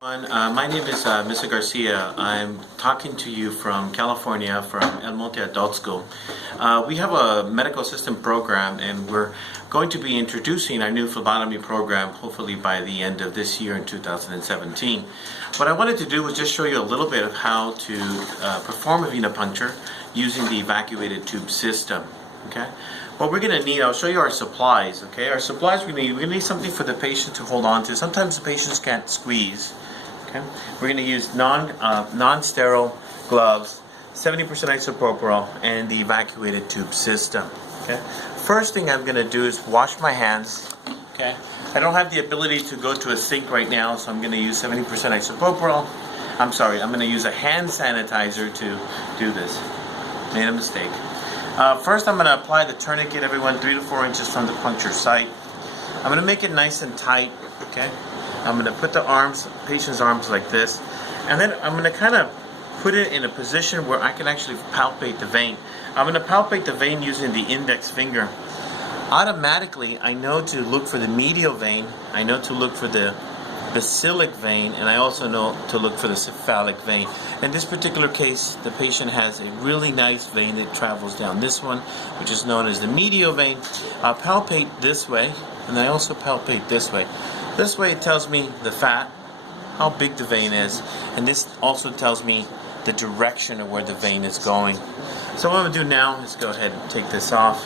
My name is Mr Garcia. I'm talking to you from California, from El Monte Adult School. We have a medical assistant program, and we're going to be introducing our new phlebotomy program hopefully by the end of this year in 2017. What I wanted to do was just show you a little bit of how to perform a venipuncture using the evacuated tube system. Okay. What we're going to need, I'll show you our supplies. Okay, our supplies we're going to need something for the patient to hold on to. Sometimes the patients can't squeeze. Okay, we're going to use non-sterile gloves, 70% isopropyl, and the evacuated tube system. Okay, first thing I'm going to do is wash my hands. Okay, I don't have the ability to go to a sink right now, so I'm going to use 70% isopropyl. I'm going to use a hand sanitizer to do this. Made a mistake. First, I'm going to apply the tourniquet, everyone, 3 to 4 inches from the puncture site. I'm going to make it nice and tight. Okay. I'm going to put the patient's arms like this, and then I'm going to kind of put it in a position where I can actually palpate the vein. I'm going to palpate the vein using the index finger. Automatically, I know to look for the medial vein, I know to look for the basilic vein, and I also know to look for the cephalic vein. In this particular case, the patient has a really nice vein that travels down this one, which is known as the medial vein. I'll palpate this way, and I also palpate this way. This way it tells me the fat, how big the vein is, and this also tells me the direction of where the vein is going. So what I'm going to do now is go ahead and take this off.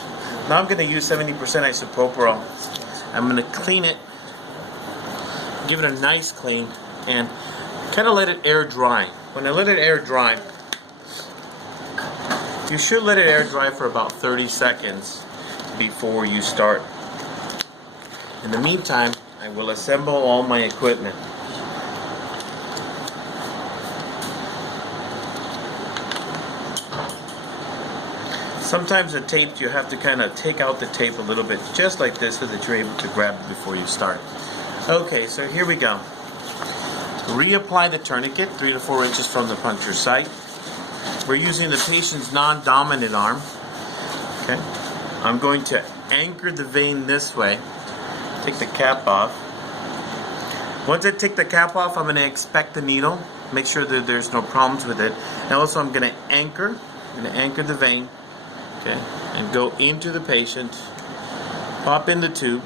Now I'm going to use 70% isopropyl. I'm going to clean it, give it a nice clean, and kind of let it air dry. When I let it air dry, you should let it air dry for about 30 seconds before you start. In the meantime, I will assemble all my equipment. Sometimes the tape, you have to kind of take out the tape a little bit, just like this, so that you're able to grab it before you start. Okay, so here we go. Reapply the tourniquet, 3 to 4 inches from the puncture site. We're using the patient's non-dominant arm. Okay, I'm going to anchor the vein this way. Take the cap off. Once I take the cap off, I'm going to inspect the needle, make sure that there's no problems with it. And also I'm going to anchor the vein, okay, and go into the patient, pop in the tube,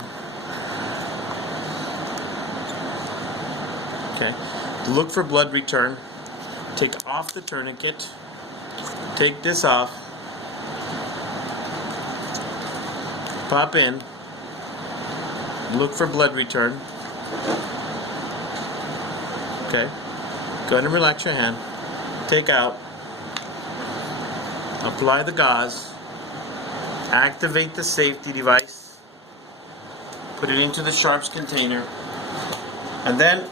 okay, look for blood return, take off the tourniquet, take this off, pop in, look for blood return. Okay, go ahead and relax your hand. Take out. Apply the gauze. Activate the safety device. Put it into the sharps container. And then,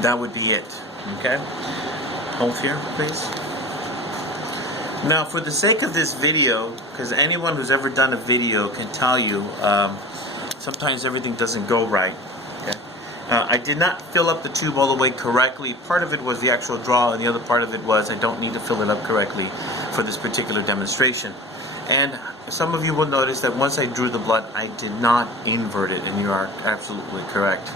that would be it. Okay? Hold here, please. Now, for the sake of this video, because anyone who's ever done a video can tell you, sometimes everything doesn't go right. Okay? I did not fill up the tube all the way correctly. Part of it was the actual draw, and the other part of it was I don't need to fill it up correctly for this particular demonstration. And some of you will notice that once I drew the blood, I did not invert it, and you are absolutely correct.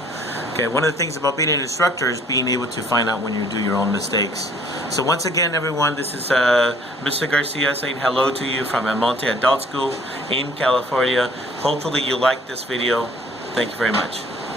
Okay, one of the things about being an instructor is being able to find out when you do your own mistakes. So once again, everyone, this is Mr. Garcia saying hello to you from El Monte Adult School in California. Hopefully you like this video. Thank you very much.